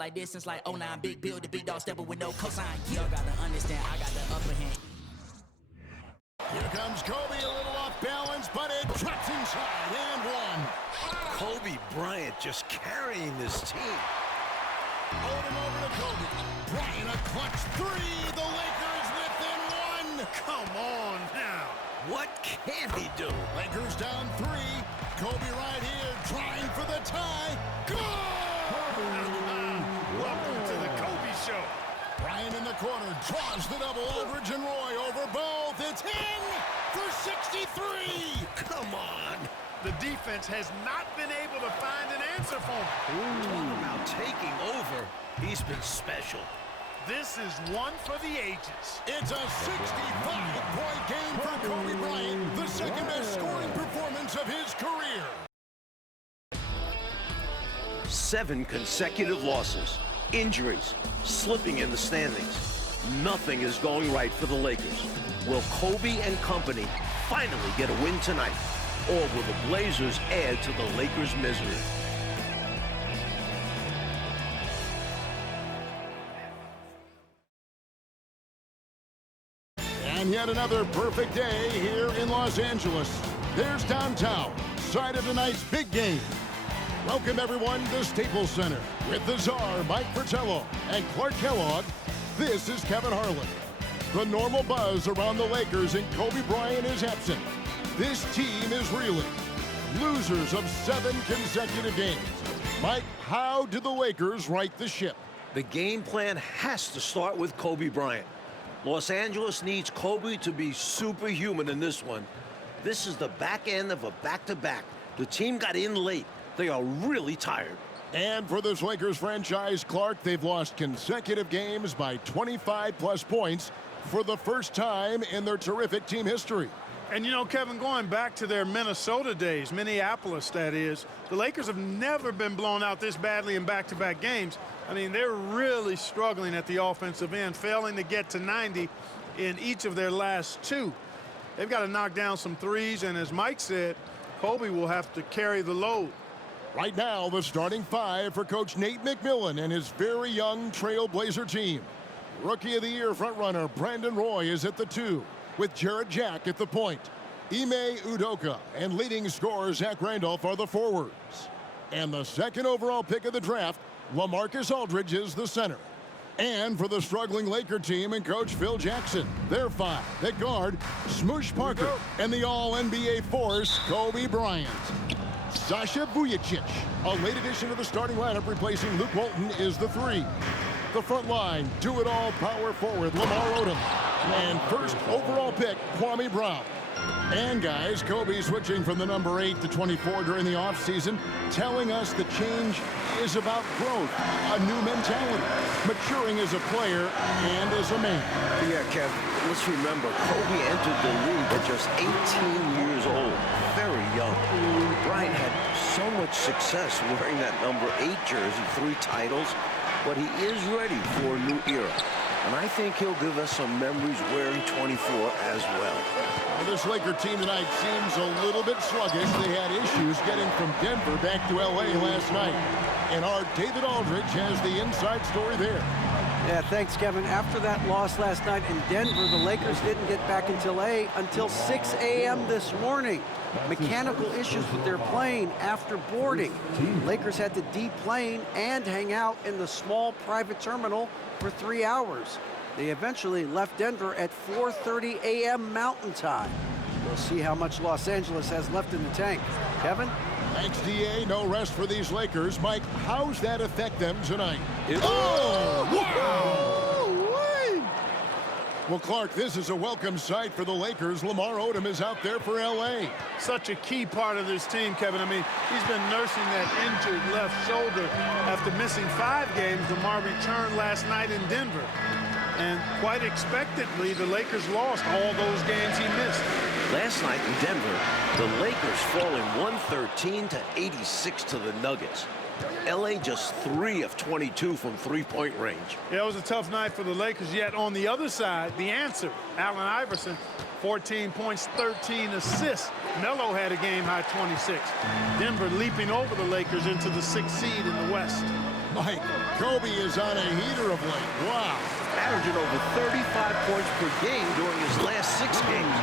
Like this since like '09, big build, the big dog stepping with no cosign. Y'all gotta understand, I got the upper hand. Here comes Kobe, a little off balance, but it drops inside and one. Kobe Bryant just carrying this team. Odom over to Kobe. Bryant a clutch three. The Lakers within one. Come on now. What can he do? Lakers down three. Kobe right here trying for the tie. Good! Welcome to the Kobe Show. Bryant in the corner draws the double. Aldridge and Roy over both. It's in for 63. Come on. The defense has not been able to find an answer for him. Talk about taking over. He's been special. This is one for the ages. It's a 65-point game for Kobe Bryant, the second best scoring performance of his career. 7 consecutive losses, injuries, slipping in the standings. Nothing is going right for the Lakers. Will Kobe and company finally get a win tonight? Or will the Blazers add to the Lakers' misery? And yet another perfect day here in Los Angeles. There's downtown, site of tonight's big game. Welcome everyone to Staples Center with the czar Mike Fratello and Clark Kellogg. This is Kevin Harlan. The normal buzz around the Lakers and Kobe Bryant is absent. This team is reeling. Losers of 7 consecutive games. Mike, how do the Lakers right the ship? The game plan has to start with Kobe Bryant. Los Angeles needs Kobe to be superhuman in this one. This is the back end of a back-to-back. The team got in late. They are really tired. And for this Lakers franchise, Clark, they've lost consecutive games by 25-plus points for the first time in their terrific team history. And you know, Kevin, going back to their Minnesota days, Minneapolis that is, the Lakers have never been blown out this badly in back-to-back games. I mean, they're really struggling at the offensive end, failing to get to 90 in each of their last 2. They've got to knock down some threes, and as Mike said, Kobe will have to carry the load. Right now, the starting 5 for Coach Nate McMillan and his very young Trailblazer team. Rookie of the Year frontrunner Brandon Roy is at the 2, with Jarrett Jack at the point. Ime Udoka and leading scorer Zach Randolph are the forwards. And the second overall pick of the draft, LaMarcus Aldridge is the center. And for the struggling Laker team and Coach Phil Jackson, their 5 at guard, Smoosh Parker, and the All-NBA force, Kobe Bryant. Sasha Vujicic, a late addition to the starting lineup replacing Luke Walton, is the 3. The front line, do-it-all power forward Lamar Odom. And first overall pick, Kwame Brown. And guys, Kobe switching from the number 8 to 24 during the offseason, telling us the change is about growth, a new mentality, maturing as a player and as a man. Yeah, Kev, let's remember, Kobe entered the league at just 18 years old, very young. Bryant had so much success wearing that number 8 jersey, 3 titles, but he is ready for a new era. And I think he'll give us some memories wearing 24 as well. This Laker team tonight seems a little bit sluggish. They had issues getting from Denver back to L.A. last night. And our David Aldridge has the inside story there. Yeah, thanks, Kevin. After that loss last night in Denver, the Lakers didn't get back until 6 a.m. this morning. Mechanical issues with their plane after boarding. Lakers had to deplane and hang out in the small private terminal for 3 hours. They eventually left Denver at 4:30 a.m. Mountain Time. We'll see how much Los Angeles has left in the tank. Kevin? Thanks, D.A. No rest for these Lakers. Mike, how's that affect them tonight? Well, Clark, this is a welcome sight for the Lakers. Lamar Odom is out there for L.A. Such a key part of this team, Kevin. I mean, he's been nursing that injured left shoulder after missing 5 games. Lamar returned last night in Denver. And quite expectedly, the Lakers lost all those games he missed. Last night in Denver, the Lakers falling 113-86 to the Nuggets. L.A. just 3 of 22 from three-point range. Yeah, it was a tough night for the Lakers, yet on the other side, the answer, Allen Iverson, 14 points, 13 assists. Melo had a game-high 26. Denver leaping over the Lakers into the 6th seed in the West. Mike, Kobe is on a heater of late. Wow. Averaging over 35 points per game during his last 6 games.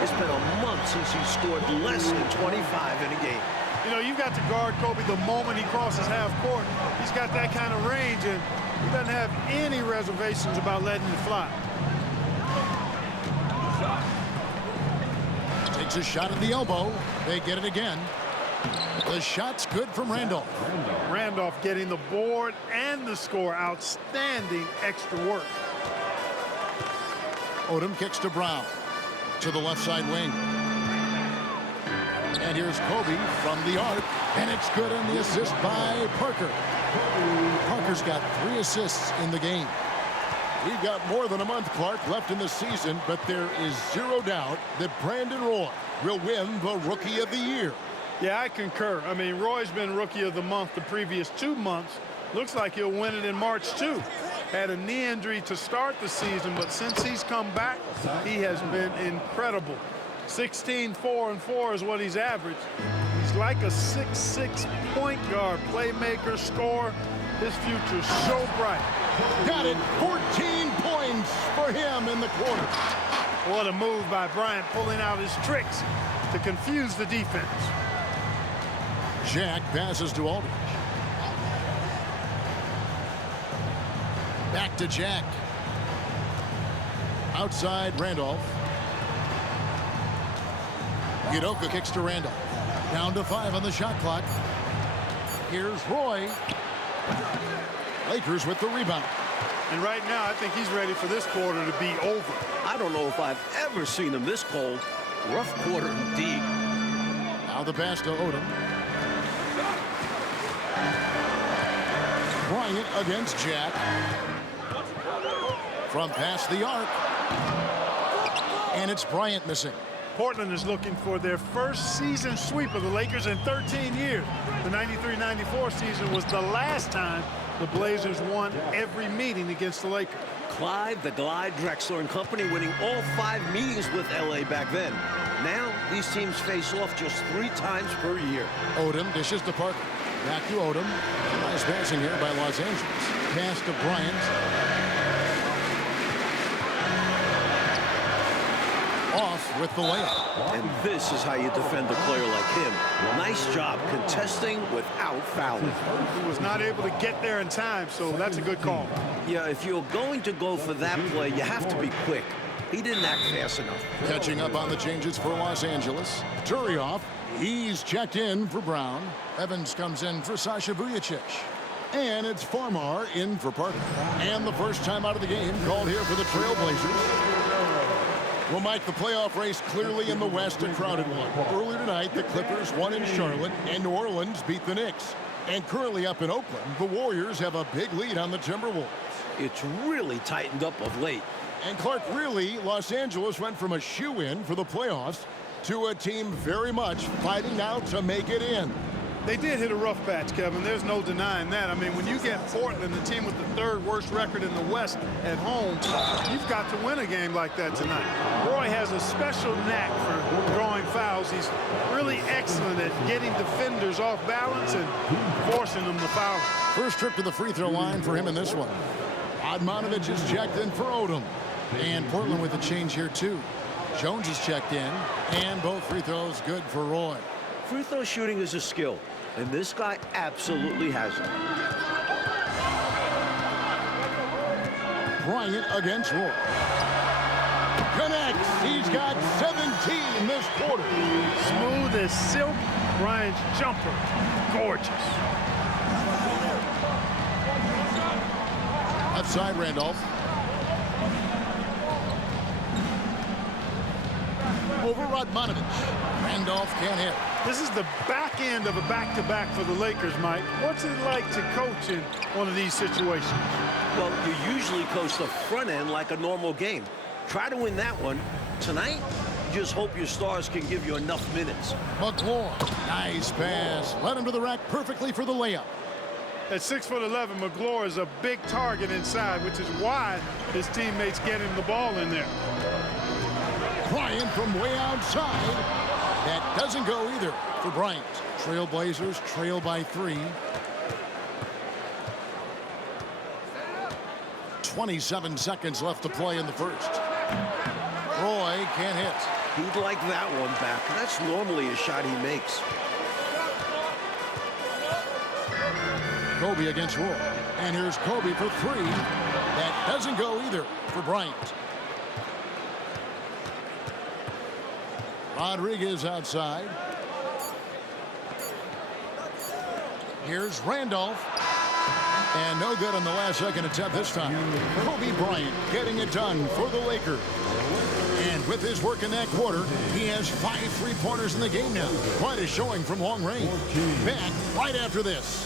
It's been a month since he scored less than 25 in a game. You know, you've got to guard Kobe the moment he crosses half court. He's got that kind of range, and he doesn't have any reservations about letting it fly. Takes a shot at the elbow. They get it again. The shot's good from Randolph. Randolph getting the board and the score. Outstanding extra work. Odom kicks to Brown. To the left side wing. And here's Kobe from the arc. And it's good on the assist by Parker. Parker's got 3 assists in the game. We've got more than a month, Clark, left in the season, but there is zero doubt that Brandon Roy will win the Rookie of the Year. Yeah, I concur. I mean, Roy's been Rookie of the Month the previous 2 months. Looks like he'll win it in March, too. Had a knee injury to start the season, but since he's come back, he has been incredible. 16, 4, and 4 is what he's averaged. He's like a 6'6" point guard, playmaker, scorer. His future's so bright. Got it. 14 points for him in the quarter. What a move by Bryant, pulling out his tricks to confuse the defense. Jack passes to Aldridge. Back to Jack. Outside Randolph. Udoka kicks to Randolph. Down to 5 on the shot clock. Here's Roy. Lakers with the rebound. And right now, I think he's ready for this quarter to be over. I don't know if I've ever seen him this cold. Rough quarter indeed. Now the pass to Odom. Bryant against Jack. From past the arc. And it's Bryant missing. Portland is looking for their first season sweep of the Lakers in 13 years. The 93-94 season was the last time the Blazers won every meeting against the Lakers. Clyde, the Glide, Drexler, and company winning all 5 meetings with LA back then. Now, these teams face off just 3 times per year. Odom dishes to Parker. Back to Odom. Nice passing here by Los Angeles. Pass to Bryant. Off with the layup. And this is how you defend a player like him. Nice job contesting without fouling. He was not able to get there in time, so that's a good call. Yeah, if you're going to go for that play, you have to be quick. He didn't act fast enough. Catching up on the changes for Los Angeles. Turioff, he's checked in for Brown. Evans comes in for Sasha Vujacic. And it's Farmar in for Parker. And the first time out of the game called here for the Trailblazers. Well, Mike, the playoff race clearly in the West, a crowded one. Earlier tonight, the Clippers won in Charlotte, and New Orleans beat the Knicks. And currently up in Oakland, the Warriors have a big lead on the Timberwolves. It's really tightened up of late. And Clark, really, Los Angeles went from a shoe-in for the playoffs to a team very much fighting now to make it in. They did hit a rough patch, Kevin. There's no denying that. I mean, when you get Portland, the team with the 3rd worst record in the West at home, you've got to win a game like that tonight. Roy has a special knack for drawing fouls. He's really excellent at getting defenders off balance and forcing them to foul. First trip to the free throw line for him in this one. Admonovich is checked in for Odom. And Portland with a change here, too. Jones is checked in, and both free throws good for Roy. Free throw shooting is a skill, and this guy absolutely has it. Bryant against Roy. Connects. He's got 17 this quarter. Smooth as silk. Bryant's jumper. Gorgeous. Left side, Randolph. Over Radmanovich. Randolph can't hit. This is the back end of a back-to-back for the Lakers, Mike. What's it like to coach in one of these situations? Well, you usually coach the front end like a normal game. Try to win that one. Tonight, you just hope your stars can give you enough minutes. McClure. Nice pass. Led him to the rack perfectly for the layup. At 6'11", McClure is a big target inside, which is why his teammates get him the ball in there. Bryant from way outside. That doesn't go either for Bryant. Trailblazers trail by 3. 27 seconds left to play in the first. Roy can't hit. He'd like that one back. That's normally a shot he makes. Kobe against Roy. And here's Kobe for three. That doesn't go either for Bryant. Rodriguez outside. Here's Randolph. And no good on the last second attempt this time. Kobe Bryant getting it done for the Lakers. And with his work in that quarter, he has 5 3-pointers in the game now. Quite a showing from long range. Back right after this.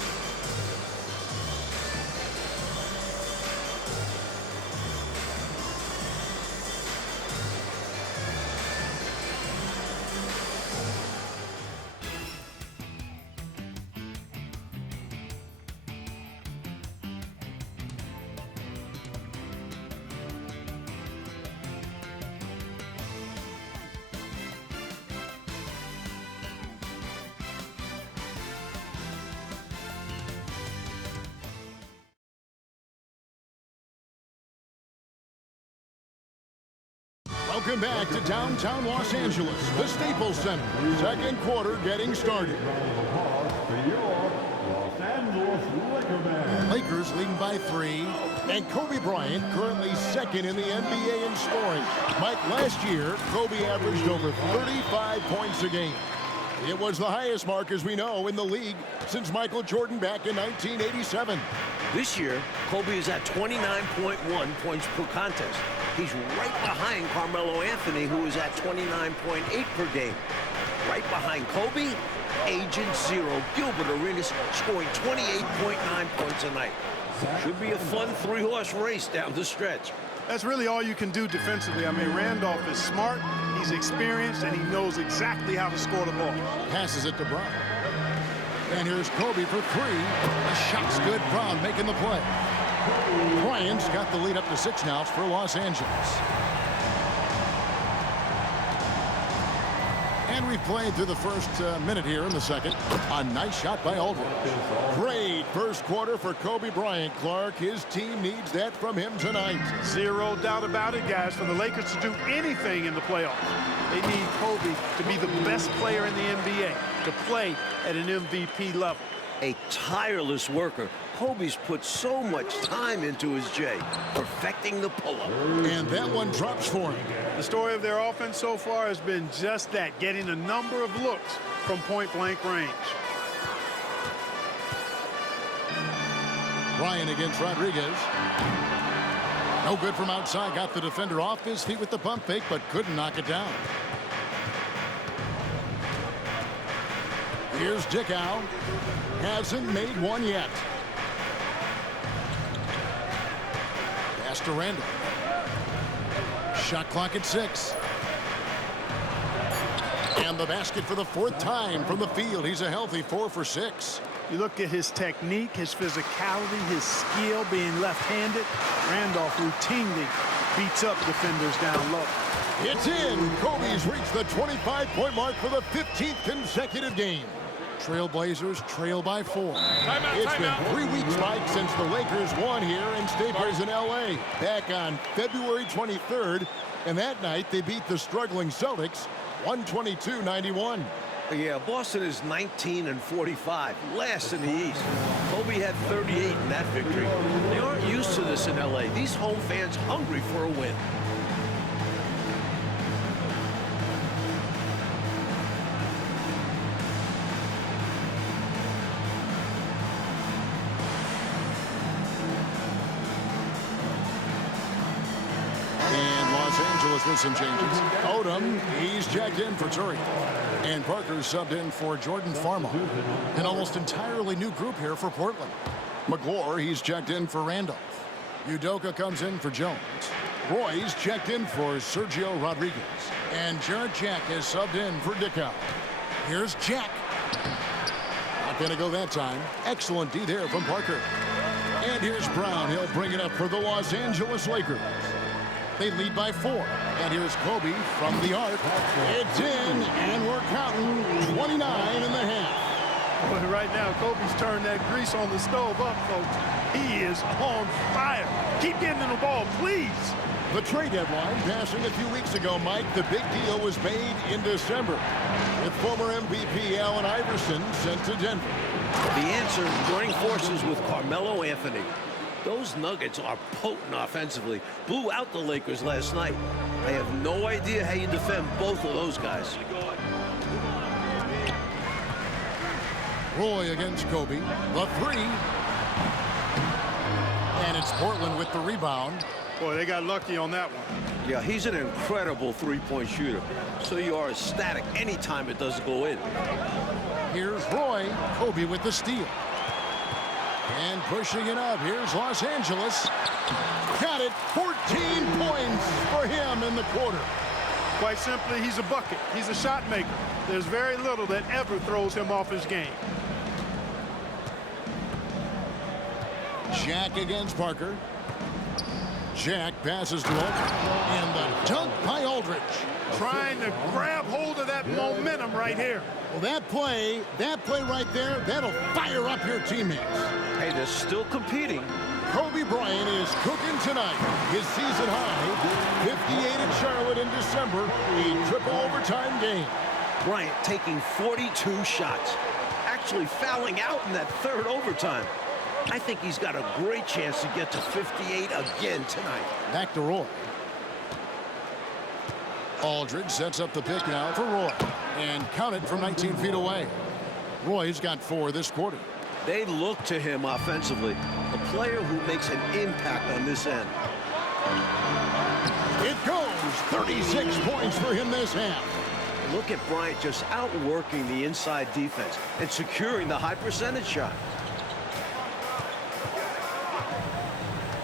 Welcome back to downtown Los Angeles, the Staples Center. Second quarter getting started. Lakers leading by 3. And Kobe Bryant currently second in the NBA in scoring. Mike, last year, Kobe averaged over 35 points a game. It was the highest mark, as we know, in the league since Michael Jordan back in 1987. This year, Kobe is at 29.1 points per contest. He's right behind Carmelo Anthony, who is at 29.8 per game. Right behind Kobe, Agent Zero, Gilbert Arenas, scoring 28.9 points a night. Should be a fun 3-horse race down the stretch. That's really all you can do defensively. I mean, Randolph is smart, he's experienced, and he knows exactly how to score the ball. Passes it to Brown. And here's Kobe for 3. The shot's good. Brown making the play. Bryant's got the lead up to 6 now for Los Angeles. And we've played through the first minute here in the second. A nice shot by Aldridge. Great first quarter for Kobe Bryant, Clark. His team needs that from him tonight. Zero doubt about it, guys. For the Lakers to do anything in the playoffs, they need Kobe to be the best player in the NBA, to play at an MVP level. A tireless worker. Kobe's put so much time into his J, perfecting the pull-up. And that one drops for him. The story of their offense so far has been just that, getting a number of looks from point-blank range. Bryant against Rodriguez. No good from outside. Got the defender off his feet with the pump fake, but couldn't knock it down. Here's Dickow. Hasn't made one yet. Pass to Randall. Shot clock at 6. And the basket for the 4th time from the field. He's a healthy 4 for 6. You look at his technique, his physicality, his skill being left-handed. Randolph routinely beats up defenders down low. It's in. Kobe's reached the 25-point mark for the 15th consecutive game. Trailblazers trail by 4. It's been 3 weeks, Mike, since the Lakers won here in Staples in L.A. back on February 23rd. And that night, they beat the struggling Celtics 122-91. Yeah, Boston is 19-45, last in the East. Kobe had 38 in that victory. They aren't used to this in L.A. These home fans hungry for a win. With some changes. Odom, he's checked in for Turi. And Parker's subbed in for Jordan Farmo. An almost entirely new group here for Portland. McGlure, he's checked in for Randolph. Udoka comes in for Jones. Roy's checked in for Sergio Rodriguez. And Jarrett Jack is subbed in for Dickow. Here's Jack. Not going to go that time. Excellent D there from Parker. And here's Brown. He'll bring it up for the Los Angeles Lakers. They lead by 4. And here's Kobe from the arc. It's in, and we're counting 29 and a half. Well, right now, Kobe's turned that grease on the stove up, folks. He is on fire. Keep getting in the ball, please. The trade deadline passing a few weeks ago, Mike. The big deal was made in December with former MVP Allen Iverson sent to Denver. The answer, joining forces with Carmelo Anthony. Those Nuggets are potent offensively. Blew out the Lakers last night. I have no idea how you defend both of those guys. Roy against Kobe. The three. And it's Portland with the rebound. Boy, they got lucky on that one. Yeah, he's an incredible three-point shooter. So you are ecstatic anytime it doesn't go in. Here's Roy. Kobe with the steal. And pushing it up. Here's Los Angeles. Got it. 14 points for him in the quarter. Quite simply, he's a bucket. He's a shot maker. There's very little that ever throws him off his game. Jack against Parker. Jack passes to him. And the dunk by Aldridge. Trying to grab hold of that momentum right here. Well, that play right there, that'll fire up your teammates. Hey, they're still competing. Kobe Bryant is cooking tonight. His season high, 58 at Charlotte in December, a triple overtime game. Bryant taking 42 shots. Actually fouling out in that third overtime. I think he's got a great chance to get to 58 again tonight. Back to Roy. Aldridge sets up the pick now for Roy. And count it from 19 feet away. Roy's got 4 this quarter. They look to him offensively. A player who makes an impact on this end. It goes. 36 points for him this half. Look at Bryant just outworking the inside defense and securing the high percentage shot.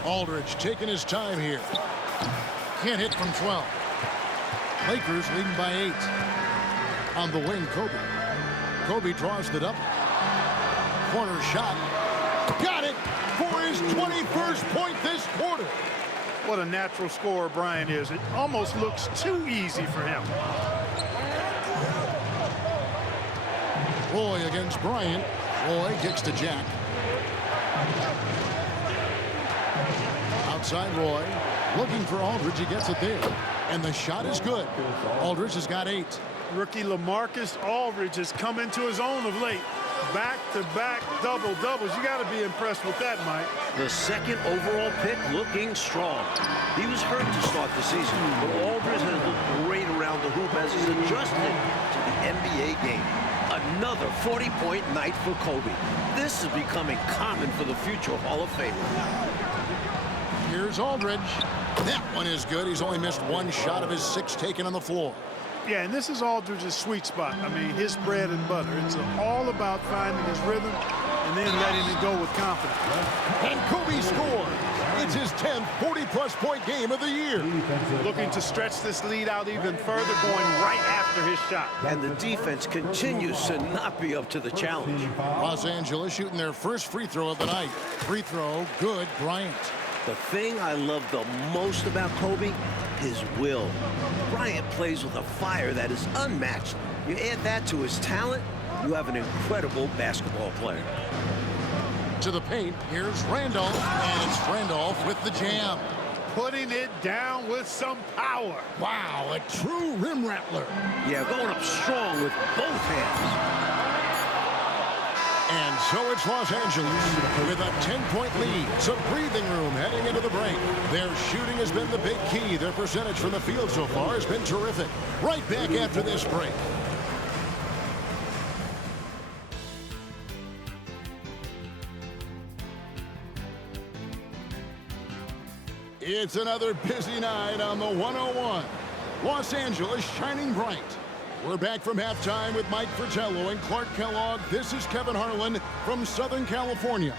Aldridge taking his time here. Can't hit from 12. Lakers leading by 8. On the wing, Kobe. Kobe draws it up. Corner shot. Got it for his 21st point this quarter. What a natural scorer Bryant is. It almost looks too easy for him. Roy against Bryant. Roy kicks to Jack. Outside Roy. Looking for Aldridge. He gets it there. And the shot is good. Aldridge has got 8. Rookie LaMarcus Aldridge has come into his own of late. Back-to-back double-doubles. You got to be impressed with that, Mike. The second overall pick looking strong. He was hurt to start the season, but Aldridge has looked great around the hoop as he's adjusted to the NBA game. Another 40-point night for Kobe. This is becoming common for the future Hall of Famer. Here's Aldridge. That one is good. He's only missed 1 shot of his 6 taken on the floor. Yeah, and this is Aldridge's sweet spot. I mean, his bread and butter. It's all about finding his rhythm and then letting it go with confidence. And Kobe scores. It's his 10th 40-plus point game of the year. Looking to stretch this lead out even further, going right after his shot. And the defense continues to not be up to the challenge. Los Angeles shooting their first free throw of the night. Free throw, good, Bryant. The thing I love the most about Kobe, his will. Bryant plays with a fire that is unmatched. You add that to his talent, you have an incredible basketball player. To the paint, here's Randolph, and it's Randolph with the jam. Putting it down with some power. Wow, a true rim rattler. Yeah, going up strong with both hands. And so it's Los Angeles with a 10-point lead. Some breathing room heading into the break. Their shooting has been the big key. Their percentage from the field so far has been terrific. Right back after this break. It's another busy night on the 101. Los Angeles shining bright. We're back from halftime with Mike Fratello and Clark Kellogg. This is Kevin Harlan from Southern California.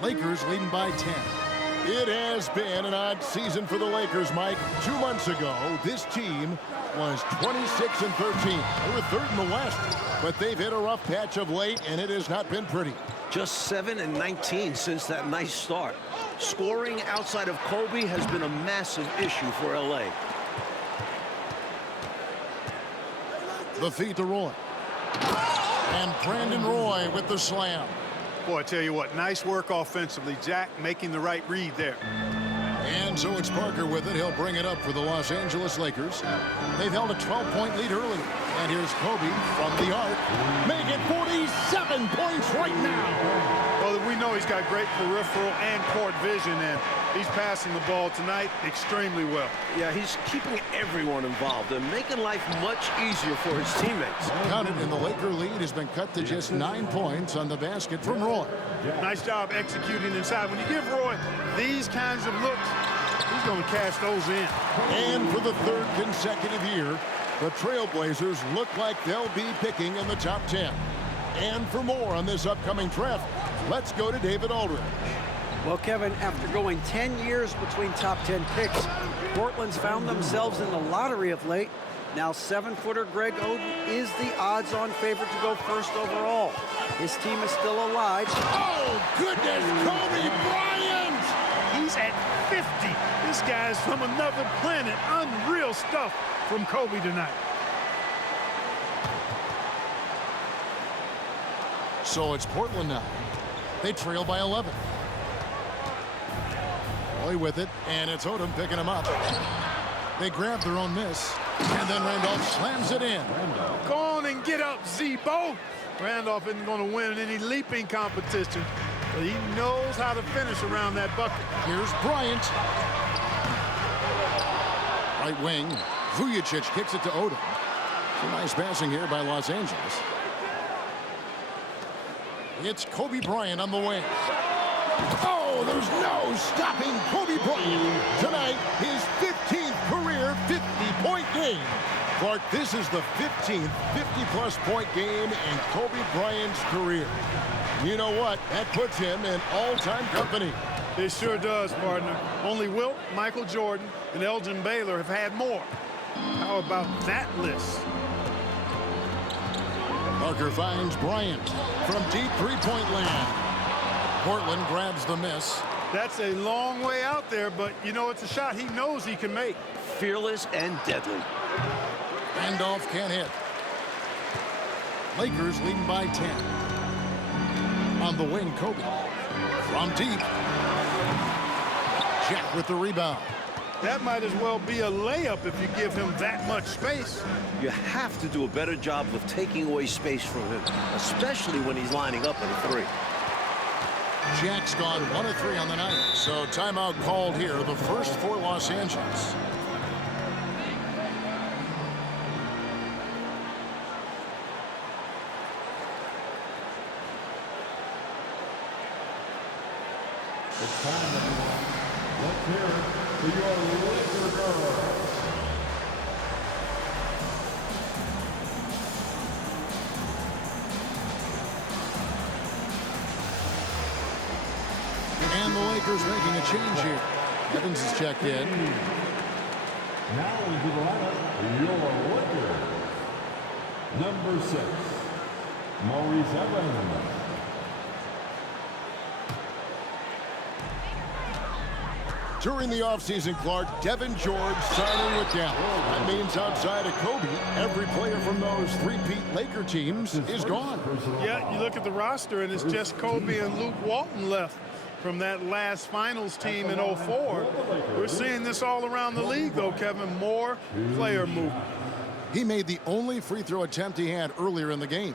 Lakers leading by 10. It has been an odd season for the Lakers, Mike. 2 months ago, this team was 26-13. They were third in the West, but they've hit a rough patch of late, and it has not been pretty. Just 7 and 19 since that nice start. Scoring outside of Kobe has been a massive issue for LA. The feed to Roy. And Brandon Roy with the slam. Boy, I tell you what, nice work offensively. Jack making the right read there. And so it's Parker with it. He'll bring it up for the Los Angeles Lakers. They've held a 12-point lead early. And here's Kobe from the arc. Make it 47 points right now. Well, we know he's got great peripheral and court vision, and he's passing the ball tonight extremely well. Yeah, he's keeping everyone involved and making life much easier for his teammates. Count it, and the Laker lead has been cut to just 9 points on the basket from Roy. Nice job executing inside. When you give Roy these kinds of looks, he's going to cash those in. And for the 3rd consecutive year, the Trailblazers look like they'll be picking in the top 10. And for more on this upcoming draft, let's go to David Aldridge. Well, Kevin, after going 10 years between top 10 picks, Portland's found themselves in the lottery of late. Now 7-footer Greg Oden is the odds-on favorite to go first overall. His team is still alive. Oh, goodness, Kobe Bryant! He's at 50. This guy's from another planet. Unreal stuff from Kobe tonight. So it's Portland now. They trail by 11. Roy with it, and it's Odom picking him up. They grab their own miss, and then Randolph slams it in. Go on and get up, Z-Bo. Randolph isn't going to win any leaping competition, but he knows how to finish around that bucket. Here's Bryant. Right wing. Vujicic kicks it to Odom. Some nice passing here by Los Angeles. It's Kobe Bryant on the wing. Oh, there's no stopping Kobe Bryant. Tonight, his 15th career 50-point game. Clark, this is the 15th 50-plus point game in Kobe Bryant's career. You know what? That puts him in all-time company. It sure does, partner. Only Wilt, Michael Jordan, and Elgin Baylor have had more. How about that list? Parker finds Bryant from deep three-point land. Portland grabs the miss. That's a long way out there, but you know it's a shot he knows he can make. Fearless and deadly. Randolph can't hit. Lakers leading by 10. On the wing, Kobe. From deep. Jack with the rebound. That might as well be a layup if you give him that much space. You have to do a better job of taking away space from him, especially when he's lining up at a 3. Jack's gone 1 of 3 on the night, so timeout called here, the first for Los Angeles. It's time, everyone. Let's hear it for your Laker girls. And the Lakers making a change here. Evans is checked in. Now into the lineup, your Laker. Number 6, Maurice Evans. During the offseason, Clark, Devin George signing with Dallas. That means outside of Kobe, every player from those three-peat Laker teams is gone. Yeah, you look at the roster, and it's just Kobe and Luke Walton left from that last finals team in 04. We're seeing this all around the league, though, Kevin. More player movement. He made the only free throw attempt he had earlier in the game.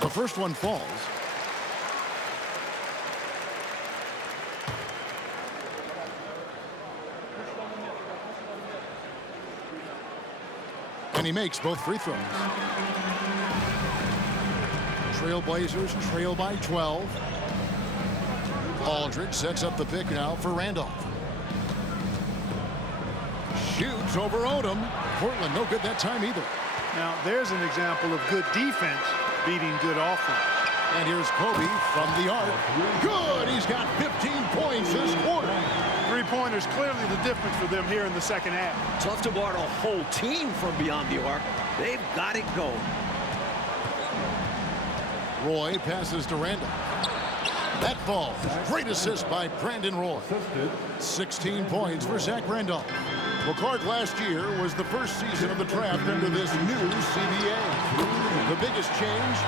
The first one falls. And he makes both free throws. Trailblazers trail by 12. Aldridge sets up the pick now for Randolph. Shoots over Odom. Portland no good that time either. Now, there's an example of good defense beating good offense. And here's Kobe from the arc. Good! He's got 15 points this quarter. Three-pointers clearly the difference for them here in the second half. Tough to guard a whole team from beyond the arc. They've got it going. Roy passes to Randall. That ball, great assist by Brandon Roy. 16 points for Zach Randolph. Well, Clark, last year was the first season of the draft under this new CBA. The biggest change,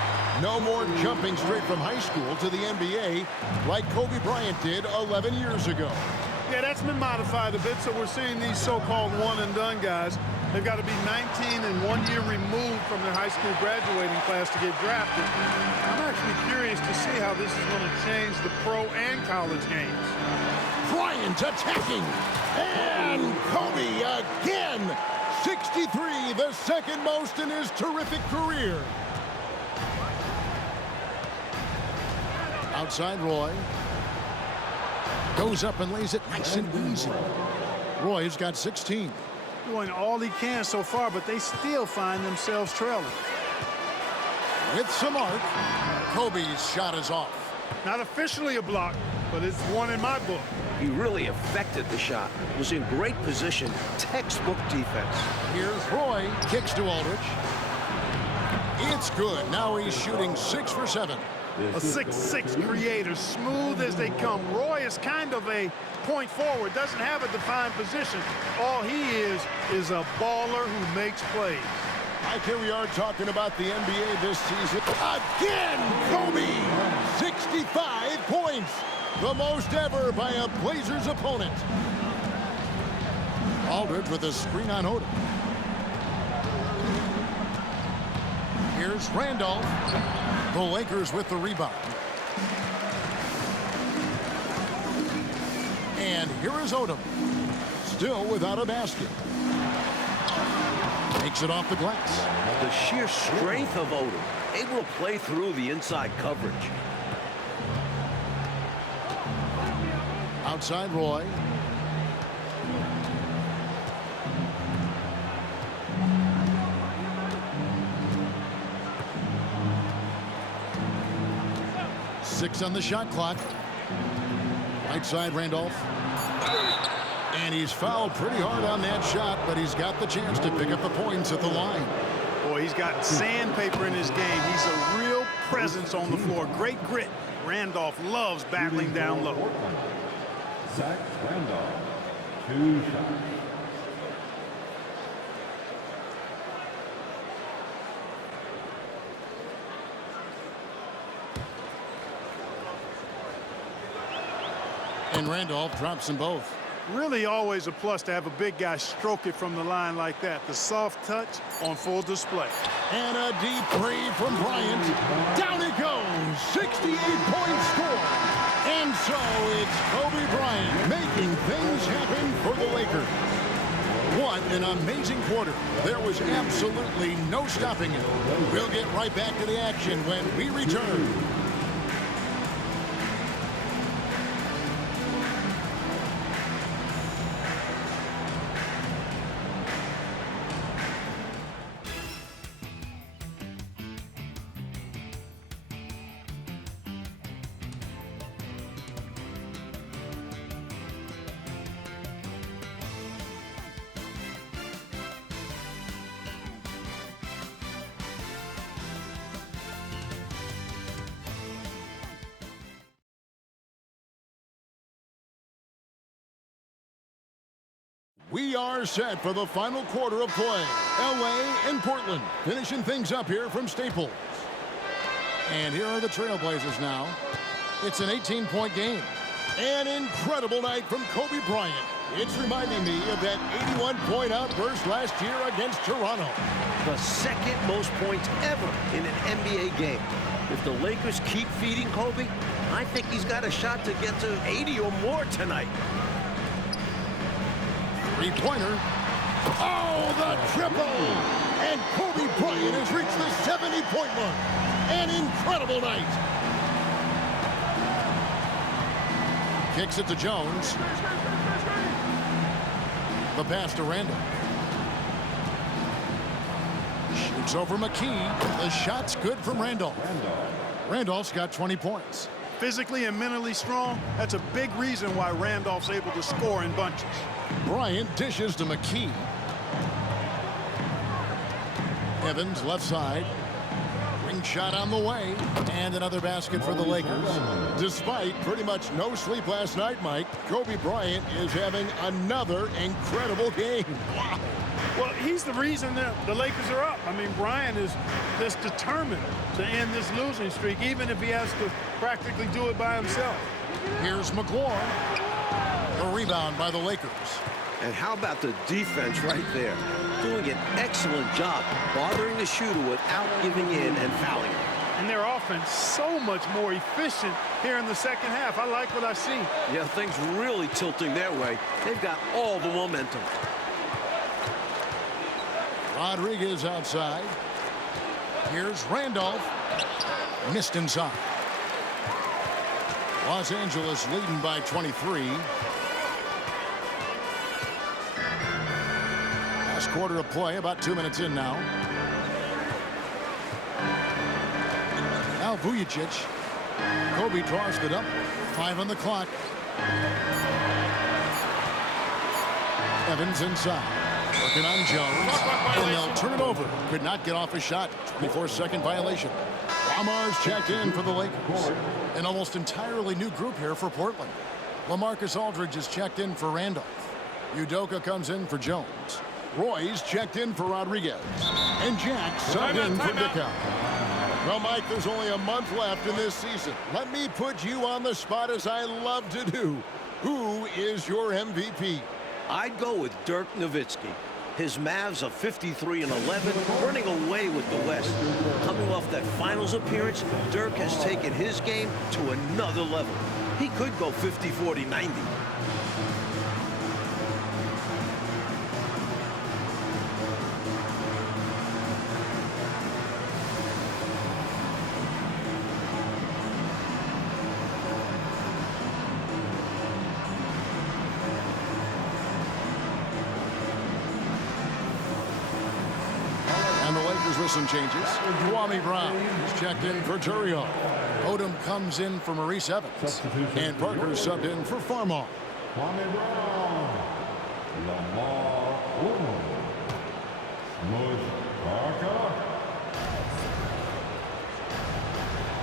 no more jumping straight from high school to the NBA like Kobe Bryant did 11 years ago. Yeah, that's been modified a bit, so we're seeing these so-called one-and-done guys. They've got to be 19 and 1 year removed from their high school graduating class to get drafted. I'm actually curious to see how this is going to change the pro and college games. Bryant attacking, and Kobe again. 63, the second most in his terrific career. Outside Roy. Goes up and lays it nice and easy. Roy's got 16. Doing all he can so far, but they still find themselves trailing. With some arc, Kobe's shot is off. Not officially a block, but it's one in my book. He really affected the shot. Was in great position. Textbook defense. Here's Roy. Kicks to Aldridge. It's good. Now he's shooting 6 for 7. A 6'6" creator, smooth as they come. Roy is kind of a point forward, doesn't have a defined position. All he is a baller who makes plays. Mike, here we are talking about the NBA this season. Again, Kobe! 65 points. The most ever by a Blazers opponent. Aldridge with a screen on Odom. Here's Randolph. The Lakers with the rebound. And here is Odom. Still without a basket. Takes it off the glass. The sheer strength of Odom. Able to play through the inside coverage. Outside Roy. Six on the shot clock. Right side Randolph. And he's fouled pretty hard on that shot, but he's got the chance to pick up the points at the line. Boy, he's got sandpaper in his game. He's a real presence on the floor. Great grit. Randolph loves battling down low. Zach Randolph, 2 shots. And Randolph drops them both. Really always a plus to have a big guy stroke it from the line like that. The soft touch on full display. And a deep three from Bryant. Down it goes. 68-point score. And so it's Kobe Bryant making things happen for the Lakers. What an amazing quarter. There was absolutely no stopping it. We'll get right back to the action when we return. We are set for the final quarter of play. LA and Portland finishing things up here from Staples. And here are the Trailblazers now. It's an 18-point game. An incredible night from Kobe Bryant. It's reminding me of that 81-point outburst last year against Toronto. The second most points ever in an NBA game. If the Lakers keep feeding Kobe, I think he's got a shot to get to 80 or more tonight. Three-pointer. Oh, the triple! And Kobe Bryant has reached the 70-point mark. An incredible night. Kicks it to Jones. The pass to Randall. Shoots over McKee. The shot's good from Randolph. Randolph's got 20 points. physically and mentally strong. That's a big reason why Randolph's able to score in bunches. Bryant dishes to McKee. Evans left side. Ring shot on the way. And another basket for the Lakers. Despite pretty much no sleep last night, Mike, Kobe Bryant is having another incredible game. Wow. Well, he's the reason that the Lakers are up. I mean, Bryant is just determined to end this losing streak, even if he has to practically do it by himself. Here's McClure. The rebound by the Lakers. And how about the defense right there? Doing an excellent job bothering the shooter without giving in and fouling him. And their offense so much more efficient here in the second half. I like what I see. Yeah, things really tilting their way. They've got all the momentum. Rodriguez outside. Here's Randolph. Missed inside. Los Angeles leading by 23. Last quarter of play, about 2 minutes in now. Now Vujicic. Kobe draws the double. 5 on the clock. Evans inside. Working on Jones. And they'll turn it over. Could not get off a shot. 24-second violation. Lamar's checked in for the Lakers. An almost entirely new group here for Portland. LaMarcus Aldridge is checked in for Randolph. Udoka comes in for Jones. Roy's checked in for Rodriguez. And Jack subbed in for Dickow. Well, Mike, there's only a month left in this season. Let me put you on the spot as I love to do. Who is your MVP? I'd go with Dirk Nowitzki. His Mavs are 53-11, running away with the West. Coming off that finals appearance, Dirk has taken his game to another level. He could go 50-40-90. And the Lakers with some changes. Kwame Brown is checked in for Turio. Odom comes in for Maurice Evans. And Parker subbed in for Farmar. Kwame Brown. Lamar Odom. Smush Parker.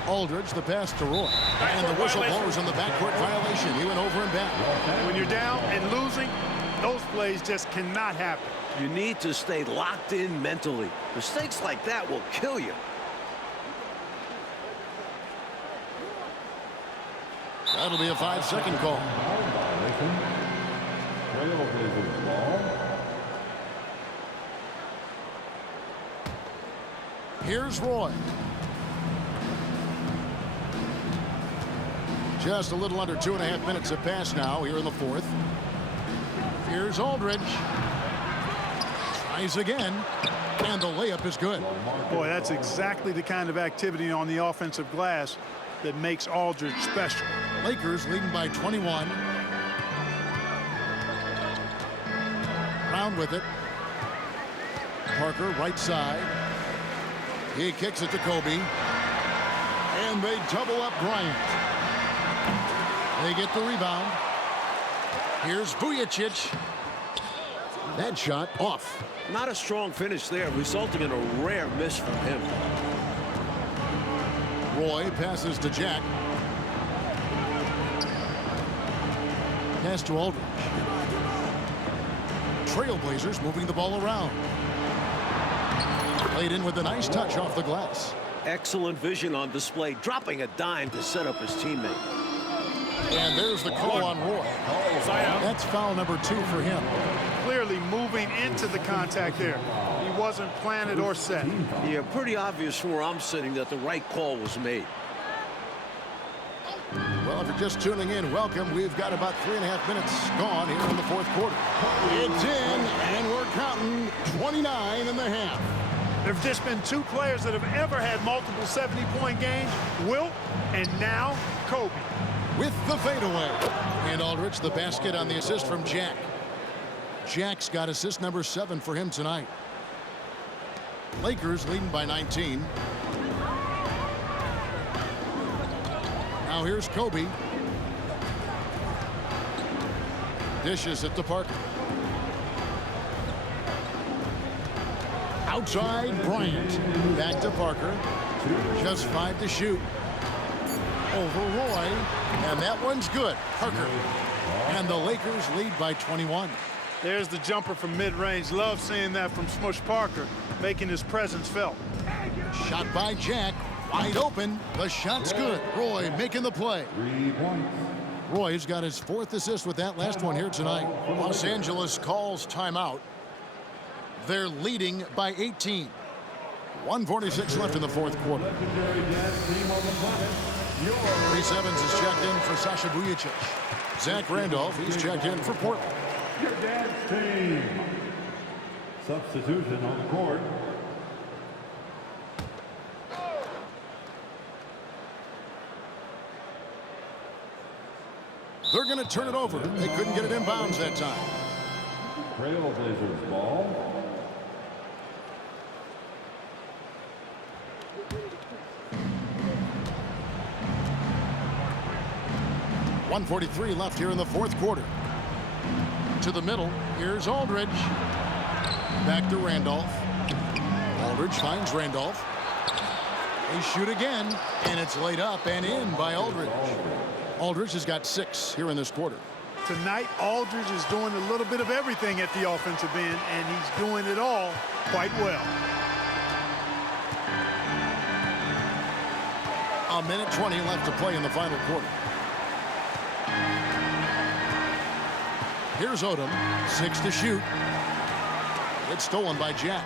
Aldridge, the pass to Roy. And the whistle blows on the backcourt violation. He went over and back. When you're down and losing, those plays just cannot happen. You need to stay locked in mentally. Mistakes like that will kill you. That'll be a 5-second call. Trailblazers ball. Here's Roy. Just a little under 2.5 minutes have passed now here in the fourth. Here's Aldridge. Tries again. And the layup is good. Boy, that's exactly the kind of activity on the offensive glass that makes Aldridge special. Lakers leading by 21. Brown with it. Parker right side. He kicks it to Kobe. And they double up Bryant. They get the rebound. Here's Vujicic. That shot off. Not a strong finish there, resulting in a rare miss from him. Roy passes to Jack. Pass to Aldridge. Trailblazers moving the ball around. Played in with a nice touch off the glass. Excellent vision on display, dropping a dime to set up his teammate. And there's the call on Roy. That's foul number 2 for him. Clearly moving into the contact there. He wasn't planted or set. Yeah, pretty obvious from where I'm sitting that the right call was made. Well, if you're just tuning in, welcome. We've got about 3.5 minutes gone here in the fourth quarter. It's in, and we're counting 29 and a half. There have just been 2 players that have ever had multiple 70-point games, Wilt and now Kobe. With the fadeaway. And Aldridge, the basket on the assist from Jack. Jack's got assist number 7 for him tonight. Lakers leading by 19. Now Now here's Kobe. Dishes it to Parker. Outside, Bryant. Back to Parker. Just 5 to shoot. Over Roy. And that one's good. Parker. And the Lakers lead by 21. There's the jumper from mid-range. Love seeing that from Smush Parker, making his presence felt. Shot by Jack. Wide open. The shot's good. Roy making the play. 3 points. Roy's got his 4th assist with that last one here tonight. Los Angeles calls timeout. They're leading by 18. 1:46 left in the 4th quarter. Legendary dance team on the planet. Reese Evans is checked in for Sasha Vujacic. Zach Randolph, he's checked in for Portland. Your dance team. Substitution on the court. They're going to turn it over. They couldn't get it inbounds that time. Trailblazers ball. .143 left here in the 4th quarter. To the middle. Here's Aldridge. Back to Randolph. Aldridge finds Randolph. They shoot again, and it's laid up and in by Aldridge. Aldridge has got 6 here in this quarter. Tonight, Aldridge is doing a little bit of everything at the offensive end, and he's doing it all quite well. A minute 20 left to play in the final quarter. Here's Odom, 6 to shoot. It's stolen by Jack.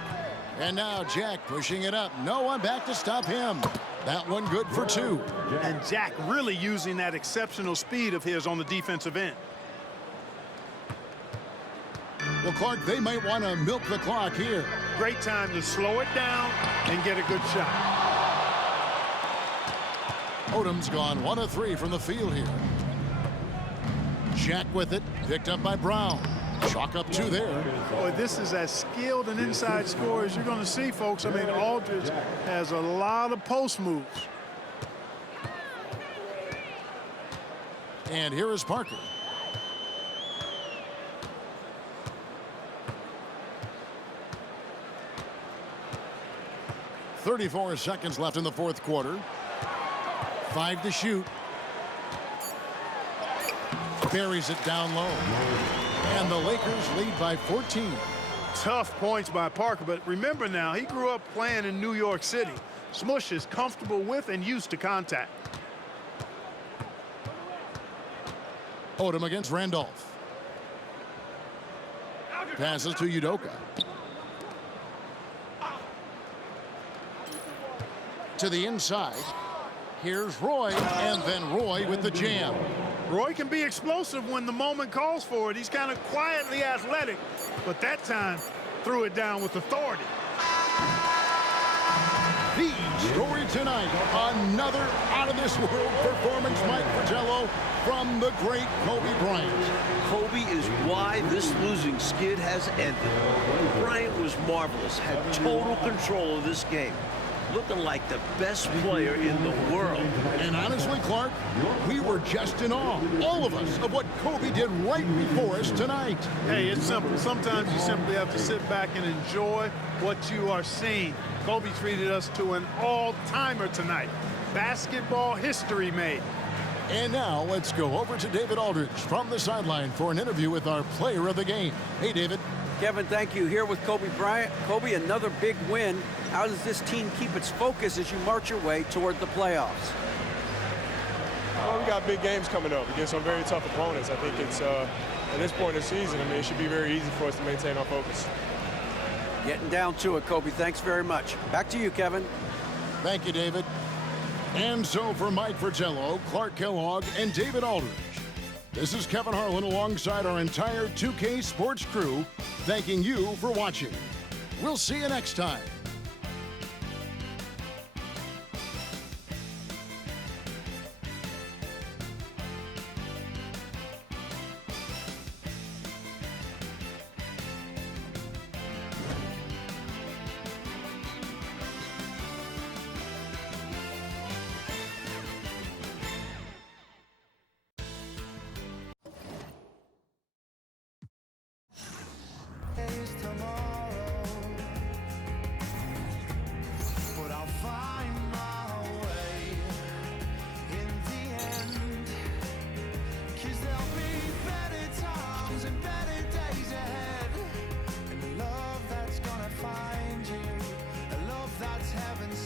And now Jack pushing it up. No one back to stop him. That one good for 2. And Jack really using that exceptional speed of his on the defensive end. Well, Clark, they might want to milk the clock here. Great time to slow it down and get a good shot. Odom's gone 1 of 3 from the field here. Jack with it, picked up by Brown. Chalk up 2 there. Boy, this is as skilled an inside scorer as you're going to see, folks. I mean, Aldridge has a lot of post moves. And here is Parker. .34 seconds left in the 4th quarter. 5 to shoot. Buries it down low. And the Lakers lead by 14. Tough points by Parker, but remember now, he grew up playing in New York City. Smush is comfortable with and used to contact. Odom against Randolph. Passes to Udoka. To the inside. Here's Roy, and then Roy with the jam. Roy can be explosive when the moment calls for it. He's kind of quietly athletic, but that time threw it down with authority. The story tonight, another out-of-this-world performance, Mike Fratello, from the great Kobe Bryant. Kobe is why this losing skid has ended. Bryant was marvelous, had total control of this game, looking like the best player in the world. And honestly, Clark, we were just in awe, all of us, of what Kobe did right before us tonight. Hey, it's simple. Sometimes you simply have to sit back and enjoy what you are seeing. Kobe treated us to an all-timer tonight. Basketball history made. And now let's go over to David Aldridge from the sideline for an interview with our player of the game. Hey, David. Kevin, thank you. Here with Kobe Bryant. Kobe, another big win. How does this team keep its focus as you march your way toward the playoffs? Well, we got big games coming up against some very tough opponents. I think it's, at this point in the season, I mean, it should be very easy for us to maintain our focus. Getting down to it, Kobe. Thanks very much. Back to you, Kevin. Thank you, David. And so for Mike Fratello, Clark Kellogg, and David Aldridge, this is Kevin Harlan alongside our entire 2K Sports crew, thanking you for watching. We'll see you next time.